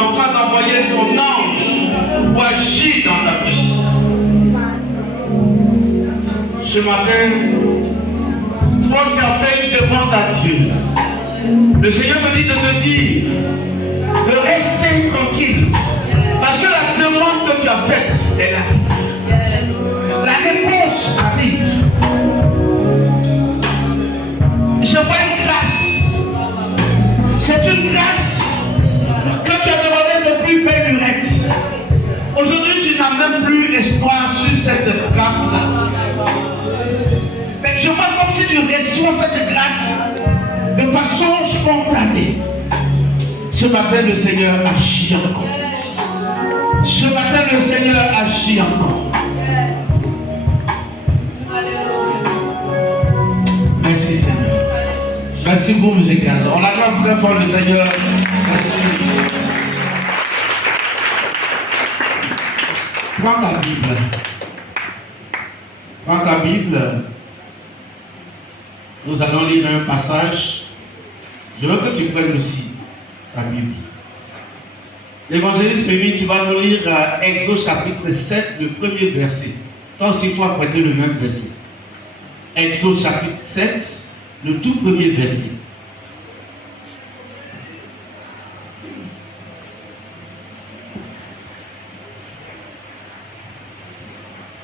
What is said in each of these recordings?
en train d'envoyer son ange pour agir dans ta vie. Ce matin, toi qui as fait une demande à Dieu, le Seigneur me dit de te dire de rester tranquille. Parce que la demande que tu as faite, elle arrive. La réponse arrive. Je vois une grâce. C'est une grâce que tu as demandé depuis belle lurette. Aujourd'hui, tu n'as même plus espoir sur cette grâce-là. Mais je vois comme si tu reçois cette grâce de façon spontanée. Ce matin, le Seigneur agit encore. Ce matin, le Seigneur agit encore. Merci Seigneur. Merci pour nous égaler. On acclame très fort le Seigneur. Merci. Prends ta Bible. Prends ta Bible. Nous allons lire un passage. Je veux que tu prennes aussi ta Bible. L'évangéliste Rémi, tu vas nous lire Exode chapitre 7, le premier verset. Toi aussi, il faut apprêter le même verset. Exode chapitre 7, le tout premier verset.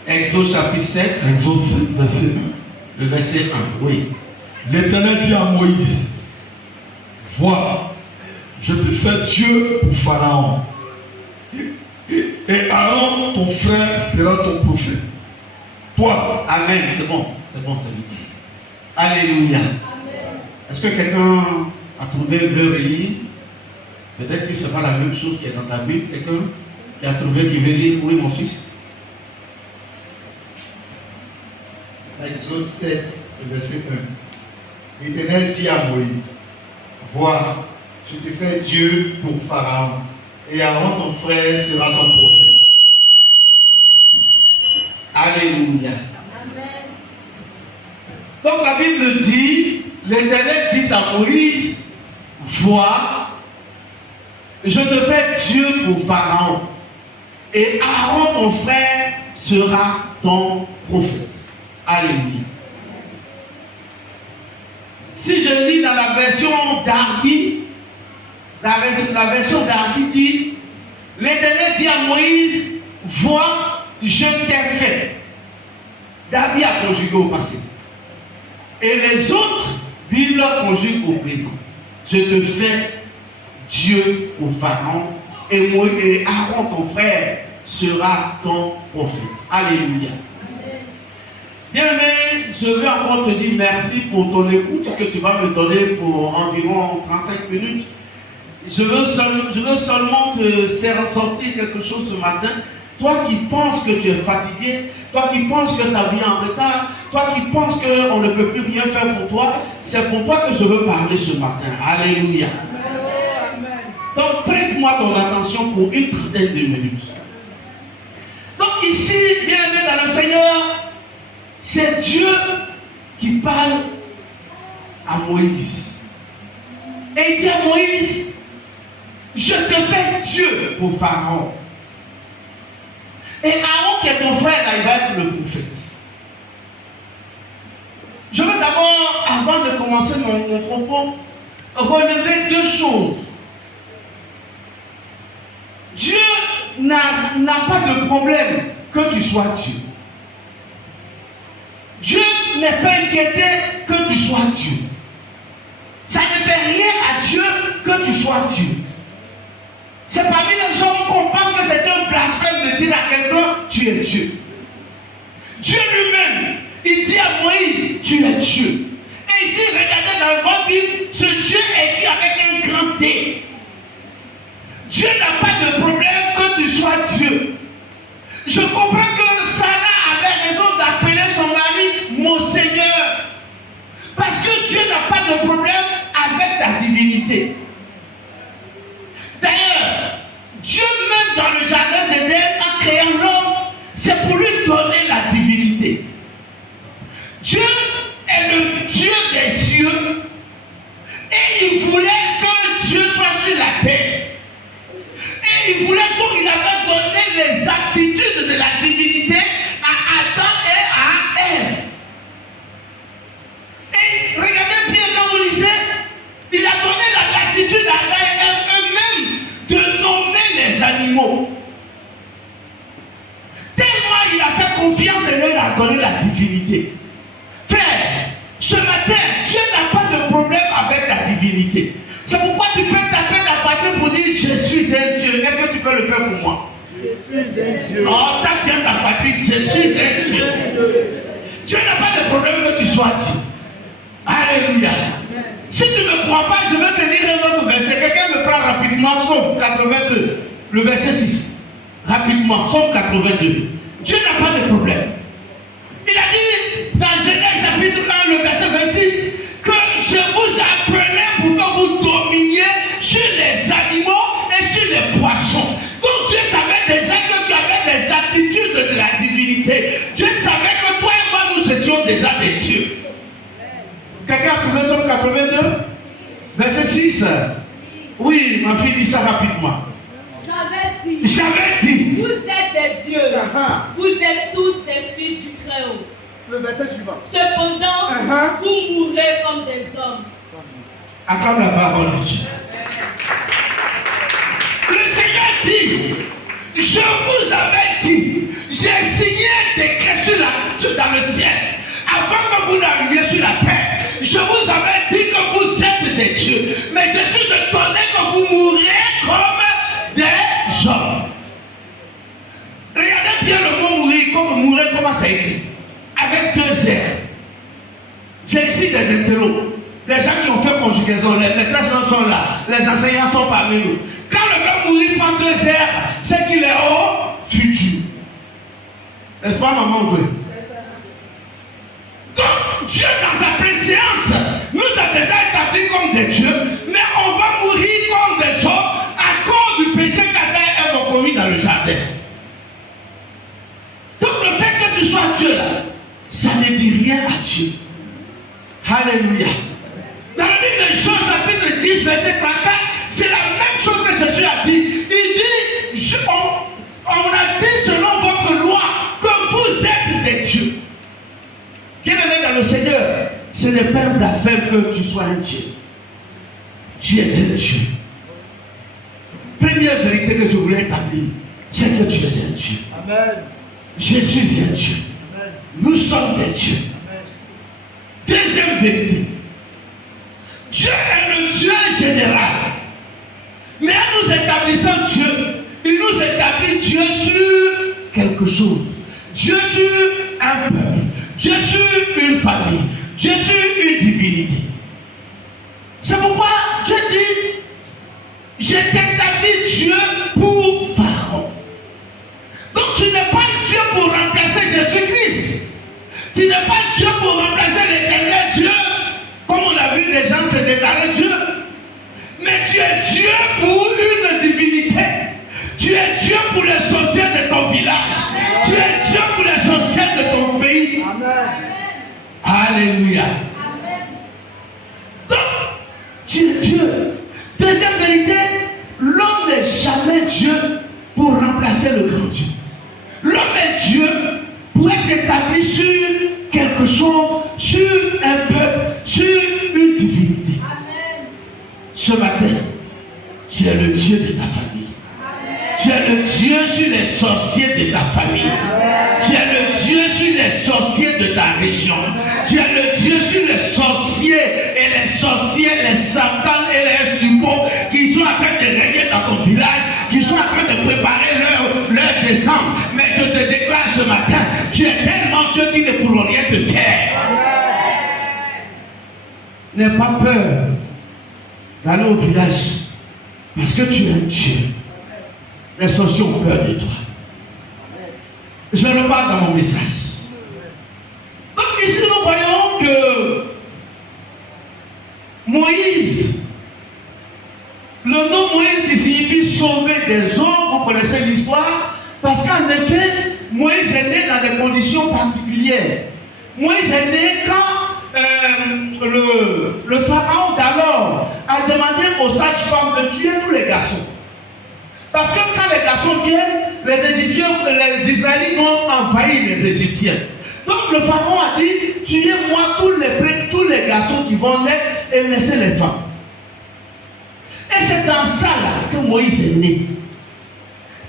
Exode chapitre 7. Exode 7, verset 1. Le verset 1, oui. L'Éternel dit à Moïse, vois, je te fais Dieu pour Pharaon. Et Aaron, ton frère, sera ton prophète. Toi. Amen, c'est bon, c'est bon. Alléluia. Est-ce que quelqu'un a trouvé veut relire? Peut-être que ce n'est pas la même chose qui est dans ta Bible. Quelqu'un qui a trouvé qui veut lire? Oui, mon fils. Exode 7, verset 1. L'Éternel dit à Moïse, vois, je te fais Dieu pour Pharaon, et Aaron ton frère sera ton prophète. Alléluia. Amen. Donc la Bible dit, l'Éternel dit à Moïse, vois, je te fais Dieu pour Pharaon, et Aaron ton frère sera ton prophète. Alléluia. Si je lis dans la version d'Arbi, la version d'Arbi dit, l'Éternel dit à Moïse, vois, je t'ai fait. Darbi a conjugué au passé. Et les autres Bibles conjuguent au présent. Je te fais Dieu au Pharaon, et Aaron ton frère sera ton prophète. Alléluia. Bien-aimé, je veux encore te dire merci pour ton écoute que tu vas me donner pour environ 35 minutes. Je veux seulement te sortir quelque chose ce matin. Toi qui penses que tu es fatigué, toi qui penses que ta vie est en retard, toi qui penses qu'on ne peut plus rien faire pour toi, c'est pour toi que je veux parler ce matin. Alléluia. Donc prête-moi ton attention pour une trentaine de minutes. Donc ici, bien-aimé dans le Seigneur, c'est Dieu qui parle à Moïse. Et il dit à Moïse, je te fais Dieu pour Pharaon. Et Aaron qui est ton frère, là, il va être le prophète. Je veux d'abord, avant de commencer mon propos, relever deux choses. Dieu n'a pas de problème que tu sois Dieu. Dieu n'est pas inquiété que tu sois Dieu. Ça ne fait rien à Dieu que tu sois Dieu. C'est parmi les hommes qu'on pense que c'est un blasphème de dire à quelqu'un, tu es Dieu. Dieu lui-même, il dit à Moïse, tu es Dieu. Et ici, regardez dans votre Bible, ce Dieu est écrit avec un grand D. Dieu n'a pas de problème que tu sois Dieu. Je comprends que Sarah avait raison d'appeler son mari mon Seigneur. Parce que Dieu n'a pas de problème avec ta divinité. D'ailleurs, Dieu même dans le jardin d'Éden a créé l'homme, c'est pour lui donner la divinité. Dieu est le Dieu des cieux et il voulait que Dieu soit sur la terre. il voulait donc, il avait donné les aptitudes de la divinité à Adam et à Ève. Et regardez bien quand vous lisez, il a donné l'attitude à Adam et Ève eux-mêmes de nommer les animaux. Tellement il a fait confiance et il a donné la divinité. Frère, ce matin, Dieu n'a pas de problème avec la divinité. C'est pourquoi tu peux taper la patrie pour dire je suis un Dieu. Est-ce que tu peux le faire pour moi? Je suis un Dieu. Oh, tape bien ta patrie, je suis un Dieu. Dieu n'a pas de problème que tu sois Dieu. Alléluia. Si tu ne me crois pas, je vais te lire un autre verset. Quelqu'un me prend rapidement Somme 82, le verset 6. Rapidement, Somme 82. Dieu n'a pas de problème. Il a dit dans Genèse chapitre 1, le verset 26, que je vous appelais pour que vous dominiez sur les animaux et sur les poissons. Donc Dieu savait déjà que tu avais des aptitudes de la divinité. Dieu savait que toi et moi, nous étions déjà des dieux. Quelqu'un a trouvé Somme 82, verset 6. Oui, ma fille dit ça rapidement. J'avais dit, vous êtes des dieux, vous êtes tous des fils du Très-Haut. Le verset suivant. Cependant, vous mourrez comme des hommes. Acclame la parole de Dieu. Le Seigneur dit, je vous avais dit, j'ai signé des décrets dans le ciel, avant que vous n'arriviez sur la terre. Je vous avais dit que vous êtes des dieux, mais je suis étonné que vous mourrez comme des hommes. Regardez bien le mot mourir, comme mourir, comment c'est écrit. Avec deux R. J'ai ici des intellos, des gens qui ont fait conjugaison, les maîtresses sont là, les enseignants sont parmi nous. Quand le gars mourir prend deux R, c'est qu'il est au futur. N'est-ce pas, maman, jouer? Donc, Dieu, dans sa préscience, nous a déjà établis comme des dieux, mais on va mourir comme des hommes à cause du péché qu'Adam et Ève ont commis dans le jardin. Donc, le fait que tu sois Dieu là, ça ne dit rien à Dieu. Alléluia. Dans le livre de Jean, chapitre 10, verset 34, c'est la même chose que Jésus a dit. Il dit, on a dit selon votre loi que vous êtes des dieux. Bien-aimé dans le Seigneur, ce n'est pas un blasphème que tu sois un Dieu. Tu es un Dieu. Première vérité que je voulais établir, c'est que tu es un Dieu. Amen. Je suis un Dieu. Amen. Nous sommes des dieux. Amen. Deuxième vérité, Dieu est le Dieu général. Mais en nous établissant Dieu, il nous établit Dieu sur quelque chose. Dieu sur un peuple. Dieu sur une famille. Dieu sur une divinité. C'est pourquoi Dieu dit, j'ai établi Dieu pour Pharaon. Donc tu n'es pas Dieu pour remplacer Jésus-Christ. Tu n'es pas Dieu pour remplacer l'éternel Dieu. Comme on a vu les gens se déclarer Dieu. Mais tu es Dieu pour une divinité. Tu es Dieu pour les sorciers de ton village. Amen. Tu es Dieu pour les sorciers de ton pays. Amen. Alléluia. Amen. Donc, tu es Dieu. Deuxième vérité, l'homme n'est jamais Dieu pour remplacer le grand Dieu. L'homme est Dieu pour être établi sur quelque chose, sur un peuple, sur une divinité. Amen. Ce matin, tu es le Dieu de ta famille. Amen. Tu es le Dieu sur les sorciers de ta famille. Amen. Tu es le Dieu sur les sorciers de ta région. Tu es le Dieu sur les sorciers et les sorciers, les satans et les suppôts qui sont en train de régner dans ton village, qui sont en train de préparer leur descente. Mais je te déclare ce matin, tu es tellement Dieu qui ne pourront rien te faire. N'aie pas peur d'aller au village parce que tu es un Dieu. Les sorciers ont peur de toi. Je le parle dans mon message. Donc ici nous voyons que Moïse, le nom Moïse qui signifie sauver des hommes, vous connaissez l'histoire, parce qu'en effet, Moïse est né dans des conditions particulières. Moïse est né quand le pharaon d'alors a demandé aux sages-femmes de tuer tous les garçons. Parce que quand viennent, les Israélites ont envahi les Égyptiens. Donc le pharaon a dit, tuez-moi tous les garçons qui vont naître et laissez les femmes. Et c'est dans ça là que Moïse est né.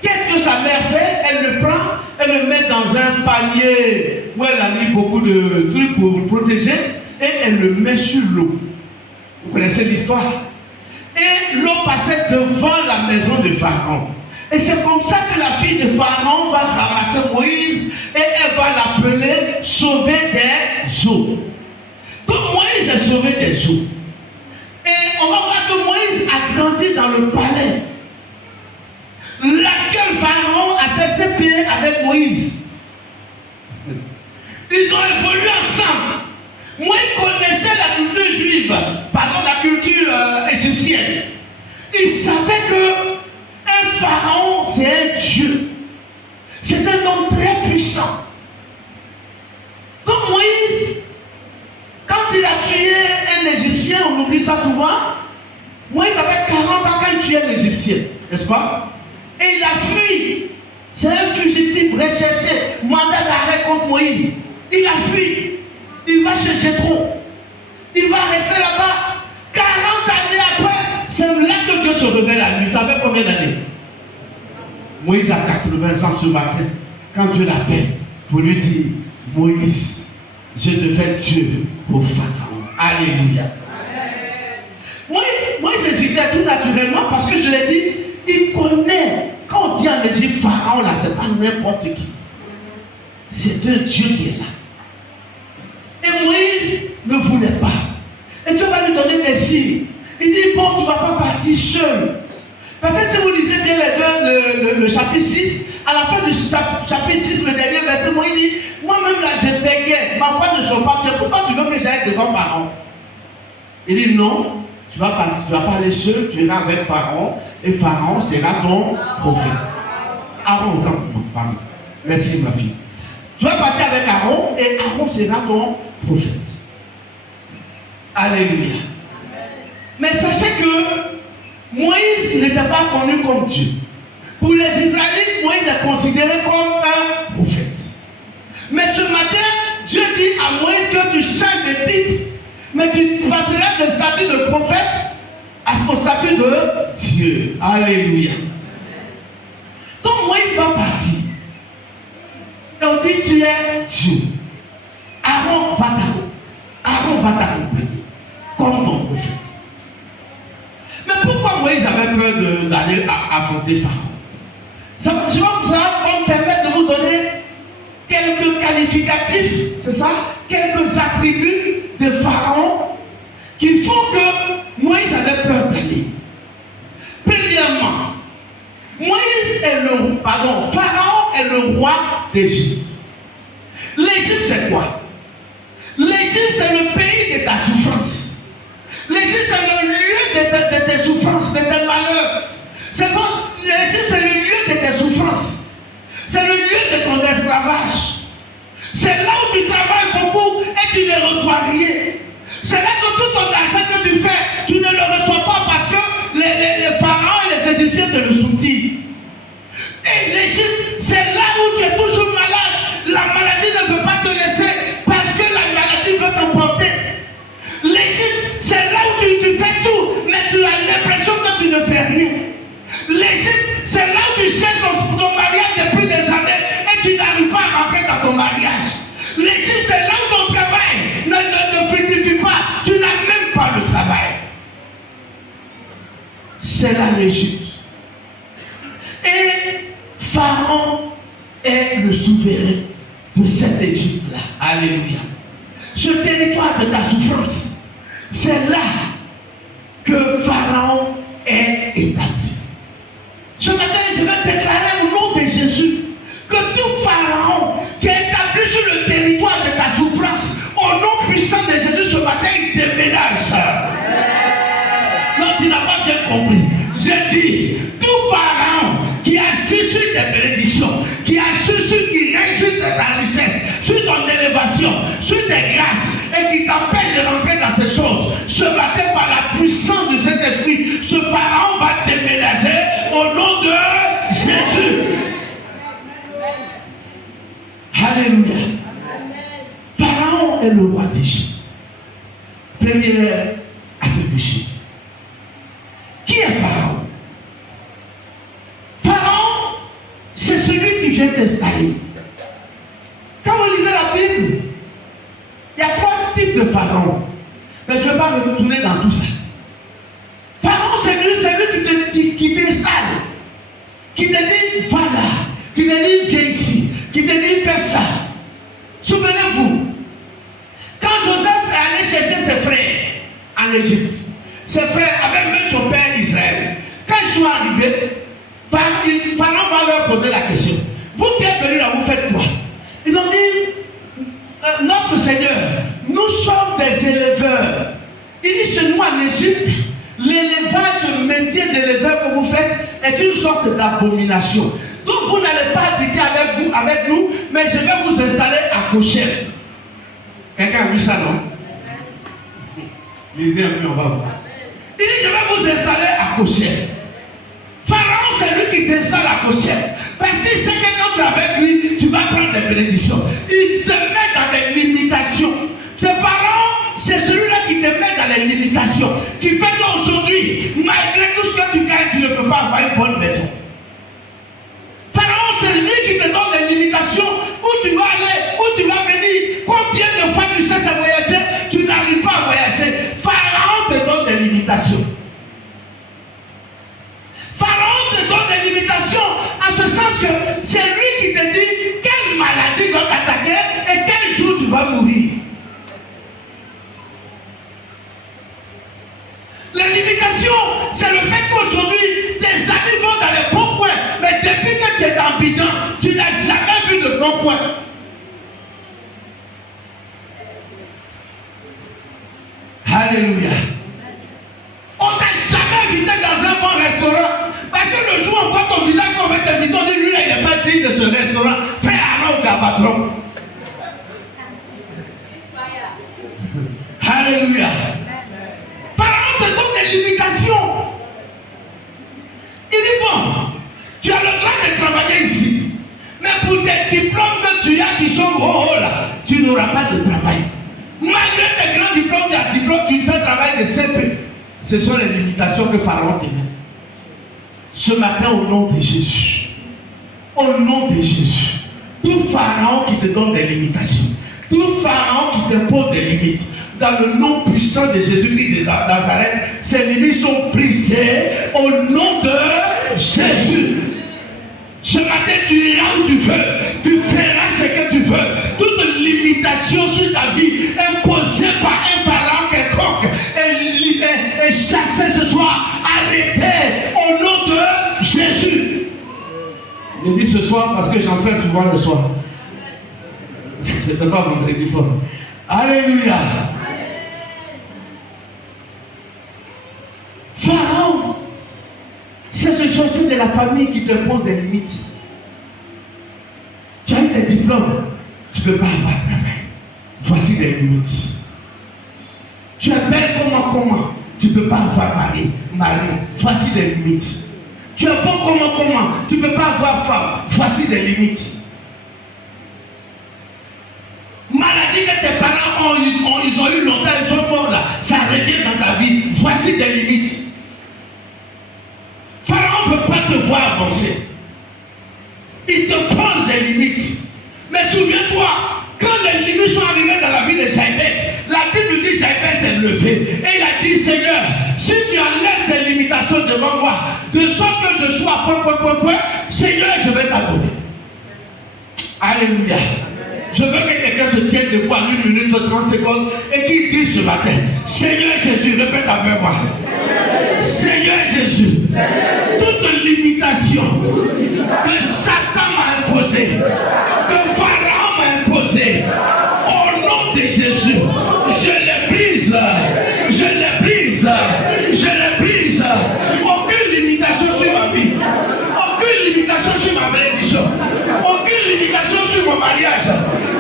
Qu'est-ce que sa mère fait? Elle le prend, elle le met dans un panier où elle a mis beaucoup de trucs pour le protéger et elle le met sur l'eau. Vous connaissez l'histoire? Et l'eau passait devant la maison de Pharaon. Et c'est comme ça que la fille de Pharaon va ramasser Moïse et elle va l'appeler sauver des eaux. Donc Moïse est sauvé des eaux. Et on va voir que Moïse a grandi dans le palais. L'actuel Pharaon a fait ses pieds avec Moïse. Ils ont évolué ensemble. Moïse connaissait la culture juive, pardon, la culture égyptienne. Il savait que un pharaon, c'est un dieu. C'est un homme très puissant. Donc Moïse, quand il a tué un Égyptien, on oublie ça souvent, Moïse avait 40 ans quand il tuait un Égyptien, n'est-ce pas? Et il a fui. C'est un fugitif recherché, mandat d'arrêt contre Moïse. Il a fui. Il va chez Jéthro. Il va rester là-bas. 40 années après, c'est là que Dieu se révèle à lui. Ça fait combien d'années? Moïse a 80 ans ce matin. Quand Dieu l'appelle pour lui dire, Moïse, je te fais Dieu pour Pharaon. Alléluia. Moïse hésitait tout naturellement parce que je l'ai dit, il connaît. Quand on dit en Égypte Pharaon, là, c'est pas n'importe qui. C'est un Dieu qui est là. Et Moïse ne voulait pas. Et Dieu va lui donner des signes. Il dit, bon, tu ne vas pas partir seul. Parce que si vous lisez bien le chapitre 6, à la fin du chapitre 6, le dernier verset, Moïse dit, moi-même là, je bégais, ma foi ne soit pas bien. Pourquoi tu veux que j'aille devant Pharaon? Il dit, non, tu vas partir, tu ne vas pas aller seul, tu iras avec Pharaon, et Pharaon sera ton prophète. Aaron, pardon. Merci ma fille. Tu vas partir avec Aaron, et Aaron sera ton prophète. Alléluia. Mais sachez que Moïse n'était pas connu comme Dieu. Pour les Israélites, Moïse est considéré comme un prophète. Mais ce matin, Dieu dit à Moïse que tu changes de titre, mais tu passeras de statut de prophète à son statut de Dieu. Alléluia. Donc Moïse va partir. Et on dit tu es Dieu. Aaron va t'accompagner comme ton prophète. Mais pourquoi Moïse avait peur d'aller affronter Pharaon? Ça va me permettre de vous donner quelques qualificatifs, c'est ça? Quelques attributs de Pharaon qui font que Moïse avait peur d'aller. Premièrement, Pharaon est le roi d'Égypte. L'Égypte c'est quoi? L'Égypte c'est le pays de ta souffrance. L'Égypte c'est le lieu de tes souffrances, de tes malheurs. L'Égypte c'est le lieu de tes souffrances. C'est le lieu de ton esclavage. C'est là où tu travailles beaucoup et tu ne reçois rien. C'est là que tout ton argent que tu fais, tu ne le reçois pas parce que les pharaons et les Égyptiens te le soutirent. Et l'Égypte, c'est là où tu es toujours malade. La maladie ne veut pas te laisser parce que la maladie veut t'emporter. L'Égypte, c'est là où tu fais tout, mais tu as l'impression que tu ne fais rien. L'Égypte, c'est là où tu cherches ton mariage depuis des années et tu n'arrives pas à rentrer dans ton mariage. L'Égypte, c'est là où ton travail ne fructifie pas. Tu n'as même pas le travail. C'est là l'Égypte. Et Pharaon est le souverain de cette Égypte-là. Alléluia. Ce territoire de ta souffrance, c'est là que Pharaon est établi. Ce matin, je vais déclarer au nom de Jésus que tout Pharaon qui est établi sur le territoire de ta souffrance, au nom puissant de Jésus, ce matin, il déménage. Non, tu n'as pas bien compris. J'ai dit, tout Pharaon qui a su sur tes bénédictions, qui a su qui règne sur ta richesse, sur ton élévation, sur tes grâces, et qui t'empêche de rentrer dans ces choses, ce matin, par la puissance de cet esprit, ce Pharaon va déménager au nom de Jésus. Alléluia. Pharaon est le roi d'Égypte. Première attribution. Qui est Pharaon? Pharaon, c'est celui qui vient t'installer. Quand vous lisez la Bible, il y a 3 types de Pharaon. Mais je ne vais pas retourner dans tout ça. Pharaon, c'est lui qui t'installe, qui te dit va là, qui te dit viens ici, qui te dit fais ça. Souvenez-vous, quand Joseph est allé chercher ses frères en Égypte, ses frères avec même son père Israël, quand ils sont arrivés, Pharaon va leur poser la question. Vous qui êtes venus là, vous faites quoi? Ils ont dit, notre Seigneur, nous sommes des éleveurs. Il dit chez nous en Égypte, l'élevage, ce métier d'éleveur que vous faites est une sorte d'abomination. Donc vous n'allez pas habiter avec nous, mais je vais vous installer à Goshen. Quelqu'un a vu ça, non? Lisez un peu, on va voir. Il dit je vais vous installer à Goshen. Pharaon, c'est lui qui t'installe à Goshen. Parce qu'il sait que quand tu es avec lui, tu vas prendre des bénédictions. Il te met dans des limitations. Ce Pharaon, c'est celui-là qui te met dans les limitations. Qui fait qu'aujourd'hui, malgré tout ce que tu gagnes, tu ne peux pas avoir une bonne maison. Pharaon, c'est lui qui te donne des limitations. Où tu vas aller, où tu vas venir. Combien de fois tu cherches à voyager, tu n'arrives pas à voyager. Pharaon te donne des limitations. Pharaon te donne des limitations en ce sens que c'est lui qui te dit quelle maladie doit t'attaquer et quel jour tu vas mourir. Les limitations, c'est le fait qu'aujourd'hui, tes amis vont dans les bons coins, mais depuis que tu es dans bidon, tu n'as jamais vu de bons coins. Alléluia. On t'a jamais invité dans un bon restaurant. Parce que le jour où on voit ton visage, on va t'inviter, on dit lui là, il n'est pas digne de ce restaurant. Fais alors au patron. Alléluia. Pharaon te donne des limitations. Il dit bon, tu as le droit de travailler ici. Mais pour tes diplômes que tu as qui sont hauts là, tu n'auras pas de travail. Malgré tes grands diplômes, tu fais travail de CP. Ce sont les limitations que Pharaon te met. Ce matin, au nom de Jésus, au nom de Jésus, tout Pharaon qui te donne des limitations, tout Pharaon qui te pose des limites, dans le nom puissant de Jésus-Christ de Nazareth, ces limites sont brisées au nom de Jésus. Ce matin, tu iras où tu veux, tu feras ce que tu veux. Toute limitation sur ta vie imposée par un Pharaon quelconque est chassée ce soir, arrêtée au nom de Jésus. Je dis ce soir parce que j'en fais souvent le soir. Je ne sais pas vendredi soir. Alléluia. Pharaon, c'est ce sorcier de la famille qui te pose des limites. Tu as eu des diplômes, tu ne peux pas avoir de travail. Voici des limites. Tu es belle comment, tu ne peux pas avoir mari. Voici des limites. Tu es bon comment, tu ne peux pas avoir femme. Voici des limites. Maladie que tes parents ils ont eu longtemps, ils sont morts là. Ça revient dans ta vie. Voici des limites. Pharaon ne veut pas te voir avancer. Il te pose des limites. Mais souviens-toi, quand les limites sont arrivées dans la vie de Jaïbek, la Bible dit Jaïbek s'est levé. Et il a dit, Seigneur, si tu enlèves ces limitations devant moi, de sorte que je sois Seigneur, je vais t'adorer. Alléluia. Je veux que quelqu'un se tienne debout à 1 minute 30 secondes et qu'il dise ce matin, Seigneur Jésus, répète avec moi. Seigneur Jésus, toute limitation que Satan m'a imposée, que Pharaon m'a imposée, au nom de Jésus, je les brise, je les brise, je les brise. Aucune limitation sur ma vie, aucune limitation sur ma bénédiction, aucune limitation sur mon mariage,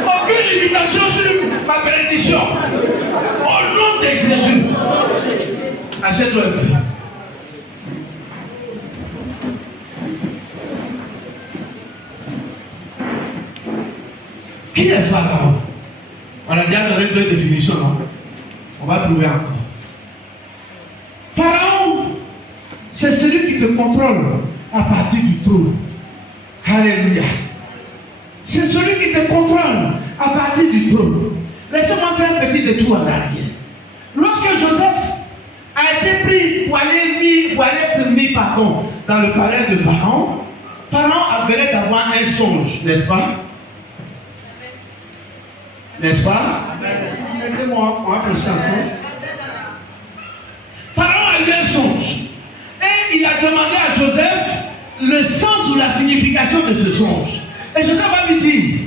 aucune limitation sur ma bénédiction. Au nom de Jésus. Assieds-toi un peu. Qui est Pharaon? On a déjà donné deux définitions, non? On va trouver encore. Pharaon, c'est celui qui te contrôle à partir du trône. Alléluia. C'est celui qui te contrôle à partir du trône. Laissez-moi faire un petit détour en arrière. Lorsque Joseph a été pris pour être mis dans le palais de Pharaon, Pharaon avait d'avoir un songe, n'est-ce pas? N'est-ce pas? Mettez-moi, on va prêcher ensemble. Pharaon a eu un songe. Et il a demandé à Joseph le sens ou la signification de ce songe. Et Joseph va lui dire,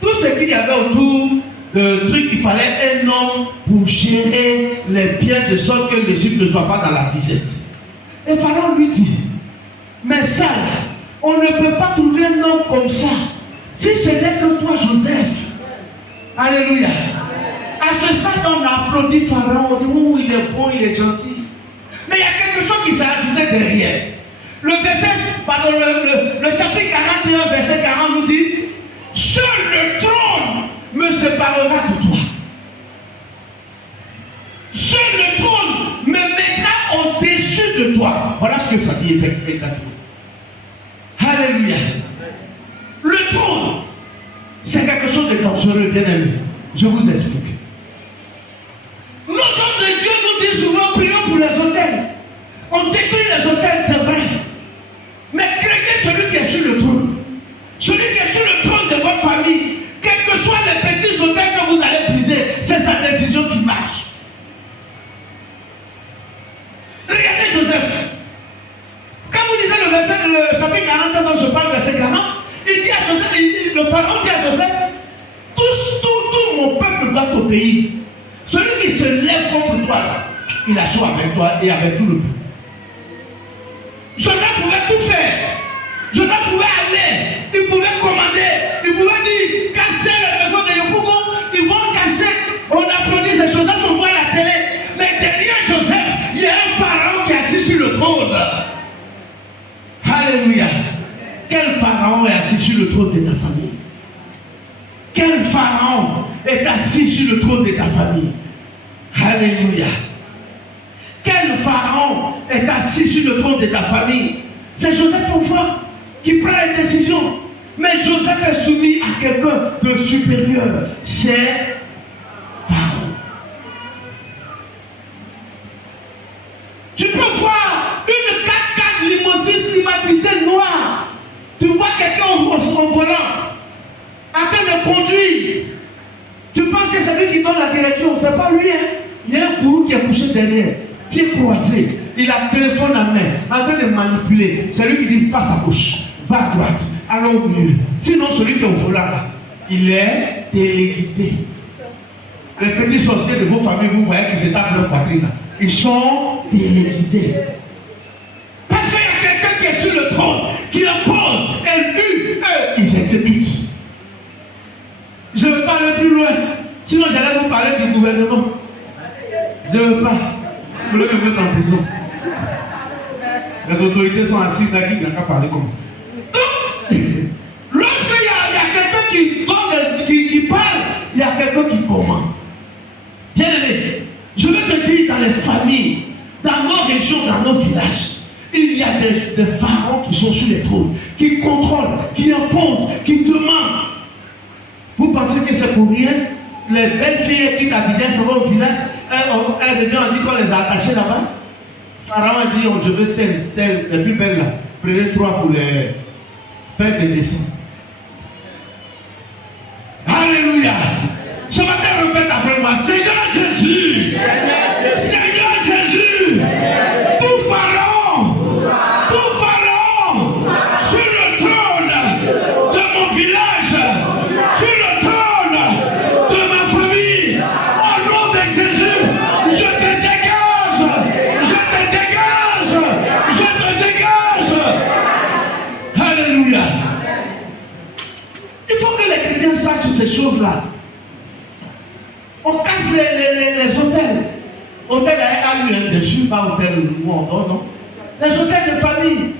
tout ce qu'il y avait autour de truc, il fallait un homme pour gérer les biens de sorte que l'Égypte ne soit pas dans la disette. Et Pharaon lui dit, mais ça, on ne peut pas trouver un homme comme ça, si ce n'est que toi, Joseph. Alléluia. À ce stade, on a applaudi Pharaon, on dit, oh, il est bon, il est gentil. Mais il y a quelque chose qui s'est ajouté derrière. Le chapitre 41, verset 40 nous dit, seul le trône me séparera de toi. Seul le trône me mettra au-dessus de toi. Voilà ce que ça dit exactement. Alléluia. Le trône, c'est quelque chose de dangereux, bien aimé. Je vous explique. Nos hommes de Dieu nous disent souvent, prions pour les autels. On détruit les autels, c'est vrai. Mais craignez celui qui est sur le trône. Celui qui est sur le trône de votre famille, quels que soient les petits autels que vous allez briser, c'est sa décision qui marche. Regardez Joseph. Quand vous lisez le chapitre 40, dont je parle, verset 40, il dit à Joseph, le pharaon dit à Joseph, tout mon peuple doit t'obéir. Celui qui se lève contre toi, là, il a chaud avec toi et avec tout le peuple. Joseph pouvait tout faire. Joseph pouvait aller, il pouvait commander, il pouvait dire, casser la maison de Yopougon, ils vont casser. On applaudit ces choses-là, on voit la télé. Mais derrière Joseph, il y a un pharaon qui est assis sur le trône. Alléluia. Quel pharaon est assis sur le trône de ta famille? Quel pharaon est assis sur le trône de ta famille? Alléluia. Quel pharaon est assis sur le trône de ta famille? C'est Joseph Foufoua qui prend les décisions. Mais Joseph est soumis à quelqu'un de supérieur. C'est Pharaon. Tu peux voir une 4x4 limousine climatisée noire. Tu vois quelqu'un en volant, en train de conduire. Tu penses que c'est lui qui donne la direction. C'est pas lui, hein. Il y a un fourreau qui est couché derrière, pied croisé. Il a le téléphone en main, en train de manipuler. C'est lui qui dit passe à gauche, va à droite, allons au milieu. Sinon, celui qui est au volant là, il est téléguidé. Les petits sorciers de vos familles, vous voyez qu'ils se tapent leur poitrine là. Ils sont téléguidés. Parce qu'il y a quelqu'un qui est sur le trône, qui impose, et lui, eux, ils s'exécutent. Je ne veux pas aller plus loin. Sinon, j'allais vous parler du gouvernement. Je ne veux pas. Il faut le mettre en prison. Les autorités sont assises là, qui n'ont qu'à parler comme ça. Donc, lorsqu'il y a quelqu'un qui parle, il y a quelqu'un qui commande. Bien aimé, je veux te dire, dans les familles, dans nos régions, dans nos villages, il y a des pharaons qui sont sur les trônes, qui contrôlent, qui imposent, qui demandent. Vous pensez que c'est pour rien? Les belles filles qui t'habitaient, ça va au village, elles reviennent, on dit qu'on les a attachées là-bas. Pharaon a dit, oh, je veux telle, les plus belles là. Prenez 3 pour les faire des dessins. Alléluia. Ce matin, répète après moi, Seigneur Jésus, Seigneur Jésus, tout Pharaon, sur le trône de mon village, sur le trône de ma famille, au nom de Jésus, je te dégage, je te dégage, je te dégage. Alléluia. Il faut que les chrétiens sachent ces choses-là. On casse les hôtels. Hôtel a eu un dessus, pas hôtel où on dort, non. Les hôtels de famille.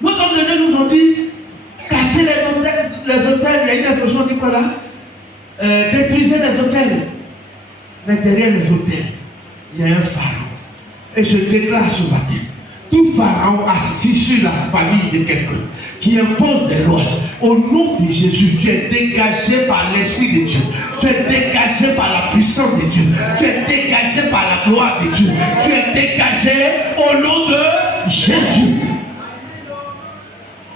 Nos hommes de Dieu nous ont dit, casser les hôtels, il y a une expression qui dit quoi là? détruisait les hôtels. Mais derrière les hôtels, il y a un pharaon. Et je déclare ce matin, tout pharaon assis sur la famille de quelqu'un qui impose des lois, au nom de Jésus, tu es dégagé par l'Esprit de Dieu. Tu es dégagé par la puissance de Dieu. Tu es dégagé par la gloire de Dieu. Tu es dégagé au nom de Jésus.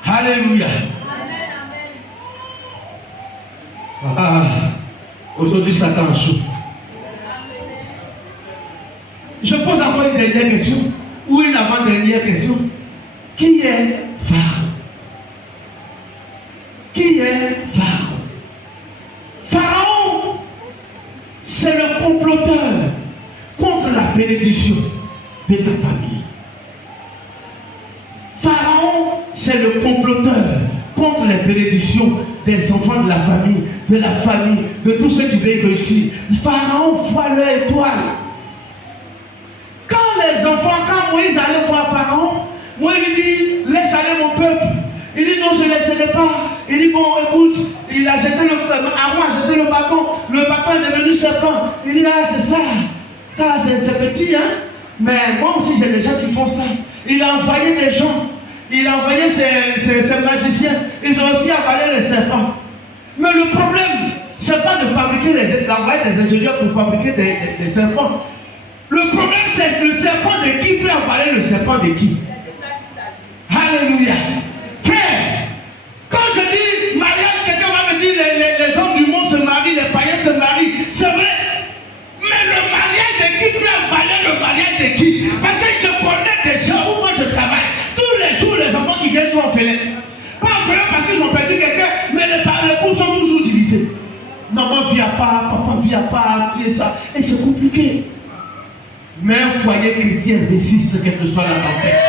Alléluia. Ah, aujourd'hui, Satan joue. Je pose encore une dernière question, ou une avant-dernière question. Qui est Pharaon? Qui est Pharaon? Pharaon, c'est le comploteur contre la bénédiction de ta famille. Pharaon, c'est le comploteur contre les bénédictions des enfants de la famille, de tous ceux qui veulent réussir. Pharaon voit leur étoile. Quand Moïse allait voir Pharaon, Moïse lui dit, laisse aller mon peuple. Il dit, non, je ne laisserai pas. Il dit, bon, écoute, il a jeté Aaron a jeté le bâton est devenu serpent. Il dit, ah, c'est ça. Ça, c'est petit, hein. Mais moi aussi, j'ai des gens qui font ça. Il a envoyé des gens. Il a envoyé ses magiciens. Ils ont aussi avalé les serpents. Mais le problème, ce n'est pas d'envoyer des ingénieurs pour fabriquer des serpents. Le problème, c'est le serpent de qui peut avaler le serpent de qui? Alléluia. Frère, quand je dis mariage, quelqu'un va me dire les hommes du monde se marient, les païens se marient. C'est vrai. Mais le mariage de qui peut avaler le mariage de qui? Parce que je connais des gens où moi je travaille. Tous les jours, les enfants qui viennent sont orphelins. Pas orphelins parce qu'ils ont perdu quelqu'un, mais les coups sont toujours divisés. Maman vient pas, papa vient pas, tu sais ça. Et c'est compliqué. Mais un foyer chrétien résiste quelle que soit la tempête.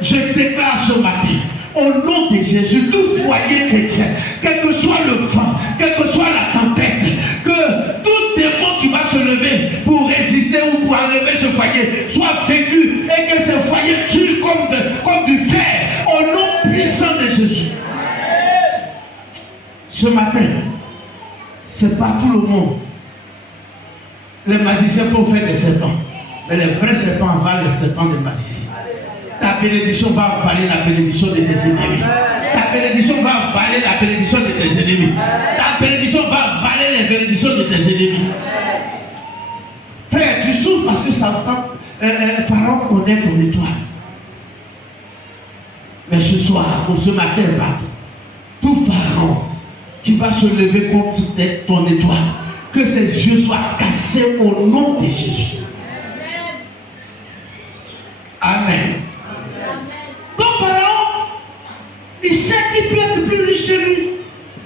Je déclare ce matin, au nom de Jésus, tout foyer chrétien, quel que soit le vent, quelle que soit la tempête, que tout démon qui va se lever pour résister ou pour enlever ce foyer soit vaincu et que ce foyer tue comme du fer, au nom puissant de Jésus. Ce matin, c'est pas tout le monde. Les magiciens peuvent faire des serpents, mais les vrais serpents avalent les serpents des magiciens. Ta bénédiction va avaler la bénédiction de tes ennemis. Ta bénédiction va avaler la bénédiction de tes ennemis. Ta bénédiction va avaler les bénédictions de tes ennemis. Frère, tu souffres parce que Pharaon connaît ton étoile. Mais ce soir, ou ce matin, tout Pharaon qui va se lever contre ton étoile, que ses yeux soient cassés au nom de Jésus. Amen. Donc Pharaon, il sait qu'il peut être plus riche que lui.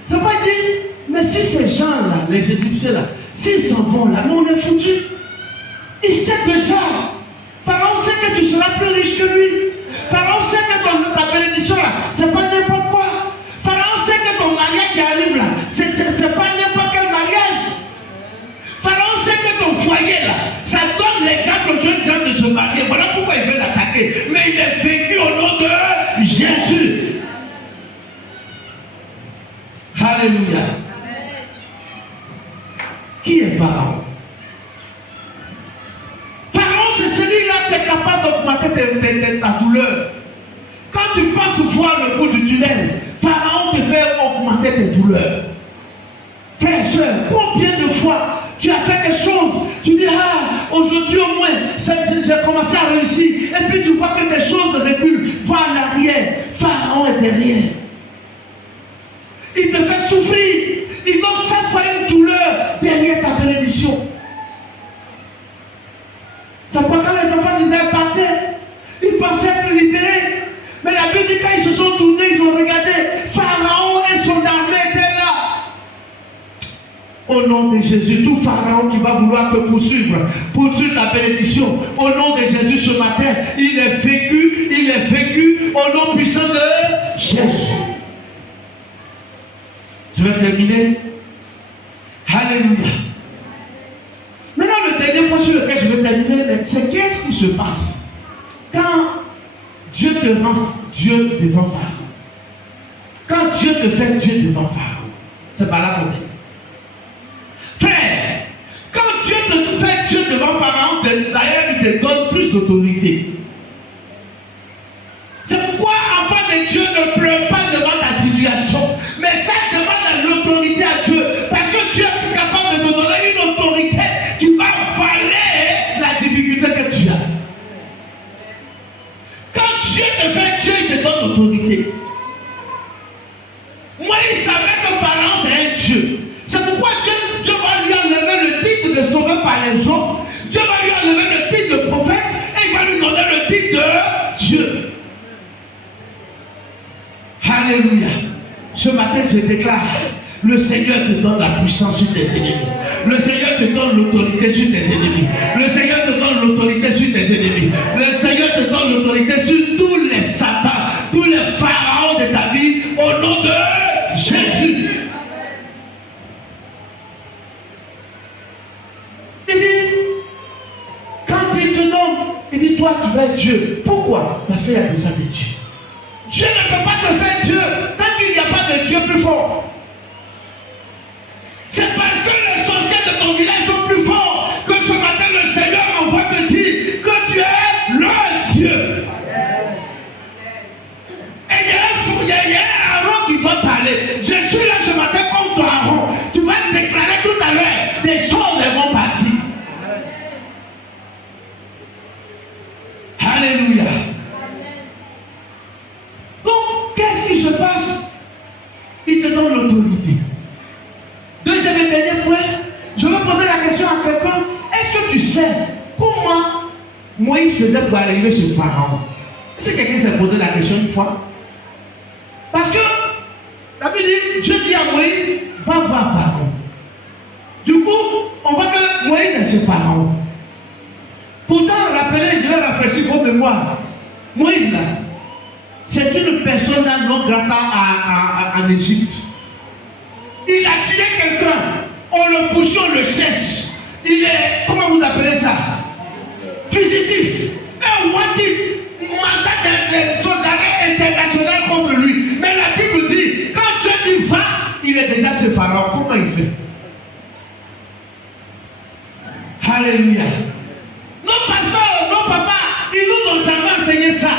Ça va dire, mais si ces gens-là, les Égyptiens là, s'ils s'en vont là, nous on est foutus. Il sait déjà. Pharaon sait que tu seras plus riche que lui. Pharaon sait que ta bénédiction là, c'est pas n'importe quoi. Pharaon sait que ton mariage qui arrive là, c'est pas n'importe quel mariage. Pharaon sait que ton foyer là, ça donne l'exemple aux jeunes gens de se marier. Voilà pourquoi il veut l'attaquer. Mais il est vaincu au nom de Jésus. Alléluia. Qui est Pharaon? Pharaon, c'est celui-là qui est capable d'augmenter ta douleur. Quand tu penses voir le bout du tunnel, Pharaon te fait augmenter tes douleurs. Frère, soeur, combien de fois tu as fait des choses, tu dis, ah, aujourd'hui au moins, j'ai commencé à réussir, et puis tu vois que tes choses reculent, va en arrière, Pharaon est derrière. Il te fait souffrir, il donne chaque fois une douleur derrière ta bénédiction. C'est pourquoi quand les enfants d'Israël partaient, ils pensaient être libérés, mais la Bible dit quand ils se sont tournés, ils ont regardé, Pharaon et son armée étaient là. Au nom de Jésus, tout Pharaon qui va vouloir te poursuivre ta bénédiction, au nom de Jésus ce matin, il est vécu au nom puissant de Jésus. Je vais terminer. Alléluia. Maintenant, le dernier point sur lequel je vais terminer, c'est qu'est-ce qui se passe quand Dieu te rend Dieu devant Pharaon. Quand Dieu te fait Dieu devant Pharaon. C'est par là qu'on est. devant Pharaon, d'ailleurs, il te donne plus d'autorité. C'est pourquoi, enfant de Dieu, ne pleure pas devant ta situation, mais ça demande l'autorité à Dieu. Parce que Dieu est plus capable de te donner une autorité qui va valer la difficulté que tu as. Quand Dieu te fait Dieu, il te donne l'autorité. Moi, il savait que Pharaon, c'est un Dieu. C'est pourquoi Dieu va lui enlever le titre de sauveur par les hommes. Dieu va lui enlever le titre de prophète et il va lui donner le titre de Dieu. Alléluia. Ce matin, je déclare, le Seigneur te donne la puissance sur tes ennemis. Le Seigneur te donne l'autorité sur tes ennemis. Le Seigneur te donne l'autorité sur tes ennemis. Le Seigneur te donne l'autorité sur tous les satans, tous les pharaons de ta vie, au nom de Jésus. Il dit, quand il te nomme, il dit, toi tu vas être Dieu. Pourquoi? Parce qu'il y a déjà des dieux. Dieu ne peut pas te faire Dieu tant qu'il n'y a pas de Dieu plus fort. C'est parce que les sorciers de ton village sont plus forts que ce matin le Seigneur m'envoie te dire que tu es le Dieu. Et il y a Aaron qui va parler. Je suis là ce matin comme toi Aaron. Tu vas déclarer tout à l'heure des choses elles vont partir. Alléluia. Donc, qu'est-ce qui se passe? Il te donne l'autorité. Deuxième et dernier frère, je veux poser la question à quelqu'un. Est-ce que tu sais comment Moïse faisait pour arriver chez Pharaon? Est-ce que quelqu'un s'est posé la question une fois? Parce que la Bible dit, Dieu dit à Moïse, va voir Pharaon. Du coup, on voit que Moïse est chez Pharaon. Pourtant, rappelez, je vais rafraîchir vos mémoires. Moïse là, c'est une personne non grata en Égypte. Il a tué quelqu'un, on le poursuit, on le cherche. Il est, comment vous appelez ça? Fugitif. Un wanted, mandat d'arrêt international contre lui. Mais la Bible dit, quand Dieu dit va, il est déjà chez Pharaon. Comment il fait? Alléluia. Non, pasteur, non, papa, ils nous ont jamais enseigné ça.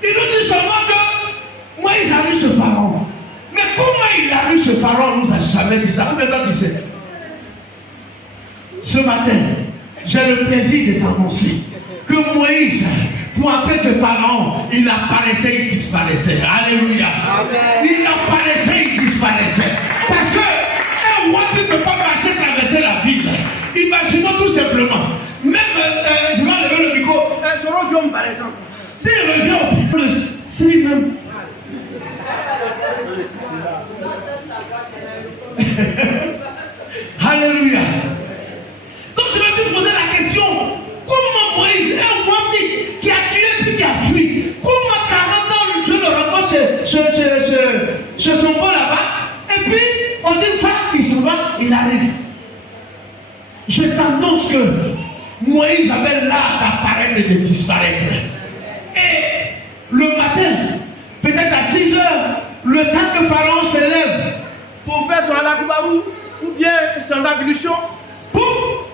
Ils nous disent seulement que Moïse arrive chez Pharaon. Mais comment il arrive chez Pharaon, on ne nous a jamais dit ça. Mais toi, tu sais. Ce matin, j'ai le plaisir de t'annoncer que Moïse, pour entrer chez Pharaon, il apparaissait, il disparaissait. Alléluia. Amen. Il apparaissait, il disparaissait. Parce que un roi ne peut pas marcher, traverser la ville. Imaginons tout simplement. Même, je vais enlever le micro. Son royaume, par exemple. S'il revient au peuple, c'est même. Alléluia. Donc je me suis posé la question, comment Moïse, un roi qui a tué puis qui a fui, comment 40 ans Dieu le rencontre chez son père là-bas, et puis on dit va, il s'en va, il arrive. Je t'annonce que Moïse avait l'art d'apparaître et de disparaître. Et le matin, peut-être à 6 heures, le temps que Pharaon se lève pour faire son alakoubarou ou bien son ablution, pouf!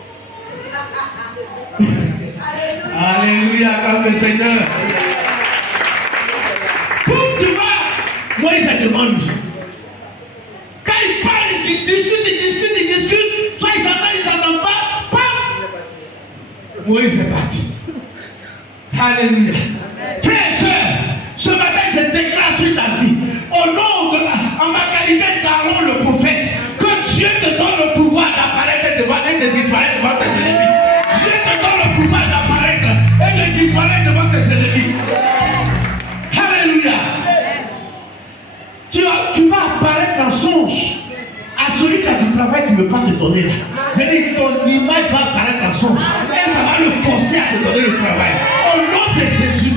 Alléluia, comme le Seigneur. Pouf, tu vois, Moïse est devant lui. Quand il parle, il discute, soit il s'entend, il ne s'entend pas, paf! Moïse est parti. Alléluia. Frères et sœurs, ce matin je déclare sur ta vie, au nom de en ma qualité d'Aaron le prophète, que Dieu te donne le pouvoir d'apparaître devant et de disparaître devant tes ennemis. Dieu te donne le pouvoir d'apparaître et de disparaître devant tes ennemis. Alléluia. Tu vas apparaître en songe à celui qui a du travail qui ne veut pas te donner là. Je dis que ton image va apparaître en songe. Et ça va le forcer à te donner le travail. Au nom de Jésus.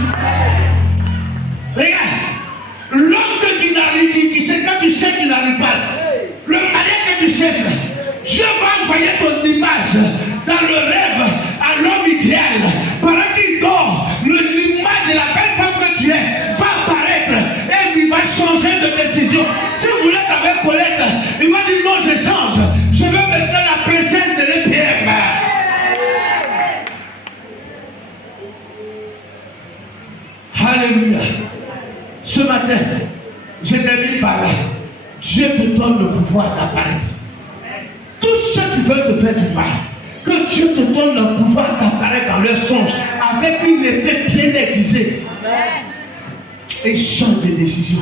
Regarde. L'homme qui sait quand tu sais qu'il n'arrive pas. Le mariage que tu cherches. Dieu va envoyer ton image dans le rêve à l'homme idéal. Pendant qu'il dort, l'image de la belle femme que tu es va apparaître et il va changer de décision. Si vous l'êtes avec Colette, il va dire non, je change. Je veux maintenant la princesse de l'EPM. je termine par là. Dieu te donne le pouvoir d'apparaître. Tous ceux qui veulent te faire du mal, que Dieu te donne le pouvoir d'apparaître dans leurs songes avec une épée bien aiguisée. Et change de décision.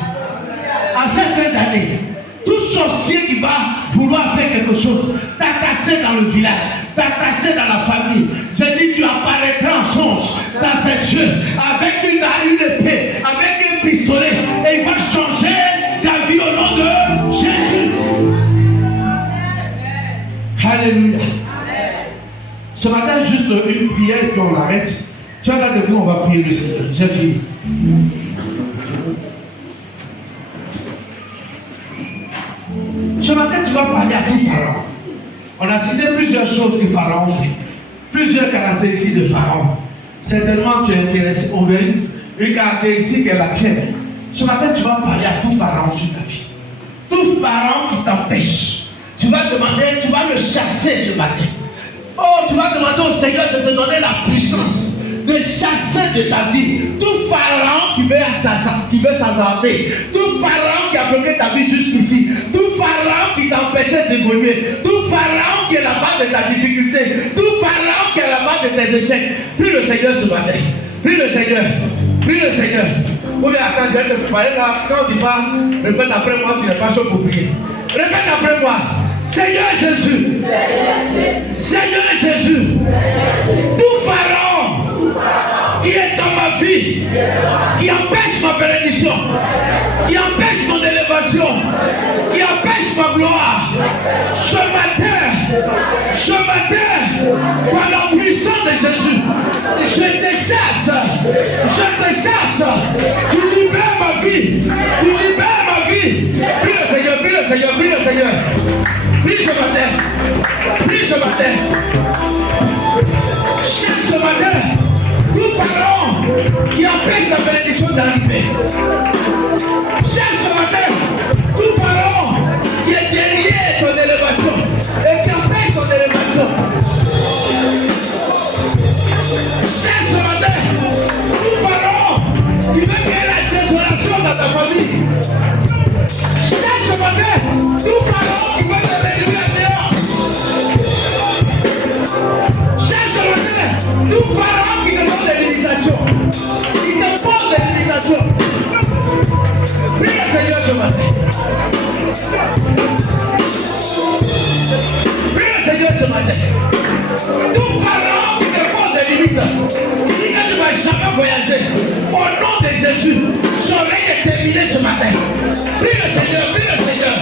En cette fin d'année, tout sorcier qui va vouloir faire quelque chose, t'attacher dans le village, t'attacher dans la famille, je dis tu apparaîtras en songe dans ses yeux avec une épée, avec un pistolet, et il va changer ta vie au nom de Jésus. Alléluia. Ce matin, juste une prière et puis on arrête. Tu as là debout, on va prier le Seigneur. J'ai fini. Ce matin, tu vas parler à tout Pharaon. On a cité plusieurs choses que Pharaon fait. Plusieurs caractéristiques de Pharaon. Certainement, tu es intéressé au une caractéristique est la tienne. Ce matin, tu vas parler à tout Pharaon sur ta vie. Tout Pharaon qui t'empêche. Tu vas demander, tu vas le chasser ce matin. Oh, tu vas demander au Seigneur de te donner la puissance de chasser de ta vie tout Pharaon qui veut s'attarder, tout Pharaon qui a bloqué ta vie jusqu'ici, tout Pharaon qui t'empêchait d'évoluer, tout Pharaon qui est la base de ta difficulté, tout Pharaon qui est la base de tes échecs. Prie le Seigneur ce matin. Prie le Seigneur. Prie le Seigneur. Ou bien attends, je vais te parler là. Quand tu parles, répète après moi, tu n'es pas chaud pour prier. Répète après moi. Seigneur Jésus. Seigneur Jésus. Tout Pharaon qui est dans ma vie, qui empêche ma bénédiction, qui empêche mon élévation, qui empêche ma gloire, ce matin, par la puissance de Jésus, je te chasse, tu libères ma vie, Prie le Seigneur, prie le Seigneur, prie le Seigneur, prie ce matin, chasse ce matin, tout Pharaon qui empêche la bénédiction d'arriver. Chaque ce matin, tout Pharaon qui est derrière ton élévation et qui empêche ton élévation. Chaque ce matin, tout Pharaon qui veut créer la désolation dans ta famille. Chaque ce matin, tout Pharaon qui veut te réduire dehors. Chaque ce matin, tout Pharaon qui demande des limitations. Il te pose des limitations. Prie le Seigneur ce matin. Prie le Seigneur ce matin. Tout Pharaon qui te pose des limites, qui dit que tu ne vas jamais voyager, au nom de Jésus, son règne est terminé ce matin. Prie le Seigneur, prie le Seigneur.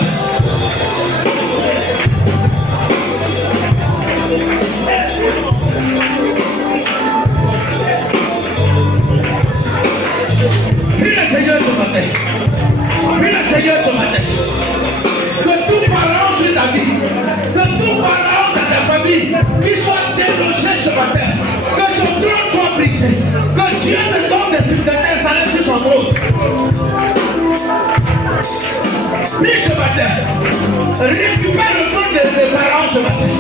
Prie le Seigneur ce matin. Prie le Seigneur ce matin. Que tout Pharaon sur ta vie, que tout Pharaon dans ta famille, qu'il soit délogé ce matin. Que son trône soit brisé. Que Dieu te donne des installés sur son trône. Prie ce matin. Récupère le trône de Pharaon ce matin.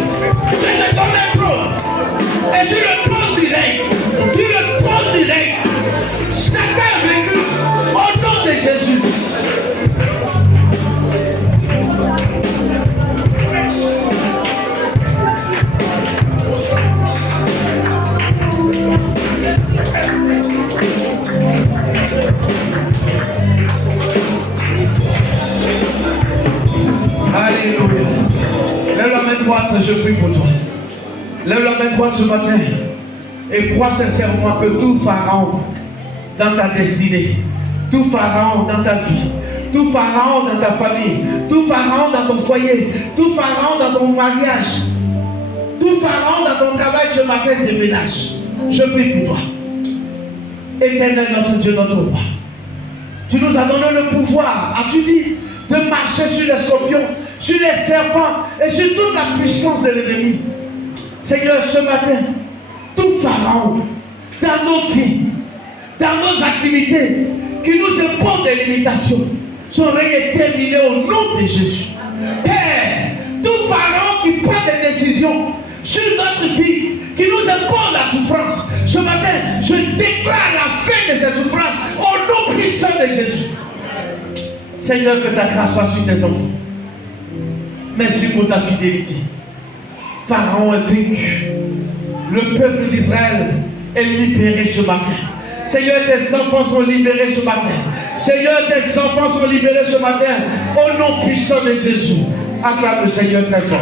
Je te donne un trône. Et sur le trône du règne, chacun a vécu au nom de Jésus. Alléluia. Lève la main droite, je prie pour toi. Lève la main droite ce matin et crois sincèrement que tout Pharaon dans ta destinée, tout Pharaon dans ta vie, tout Pharaon dans ta famille, tout Pharaon dans ton foyer, tout Pharaon dans ton mariage, tout Pharaon dans ton travail ce matin déménage. Je prie pour toi. Éternel notre Dieu, notre roi. Tu nous as donné le pouvoir, as-tu dit, de marcher sur les scorpions, sur les serpents et sur toute la puissance de l'ennemi. Seigneur, ce matin, tout Pharaon dans nos vies, dans nos activités, qui nous impose des limitations, son règne est terminé au nom de Jésus. Père, tout Pharaon qui prend des décisions sur notre vie, qui nous impose la souffrance, ce matin, je déclare la fin de ces souffrances au nom puissant de Jésus. Seigneur, que ta grâce soit sur tes enfants. Merci pour ta fidélité. Pharaon est vaincu. Le peuple d'Israël est libéré ce matin. Seigneur, tes enfants sont libérés ce matin. Seigneur, tes enfants sont libérés ce matin. Au nom puissant de Jésus. Acclame le Seigneur très fort.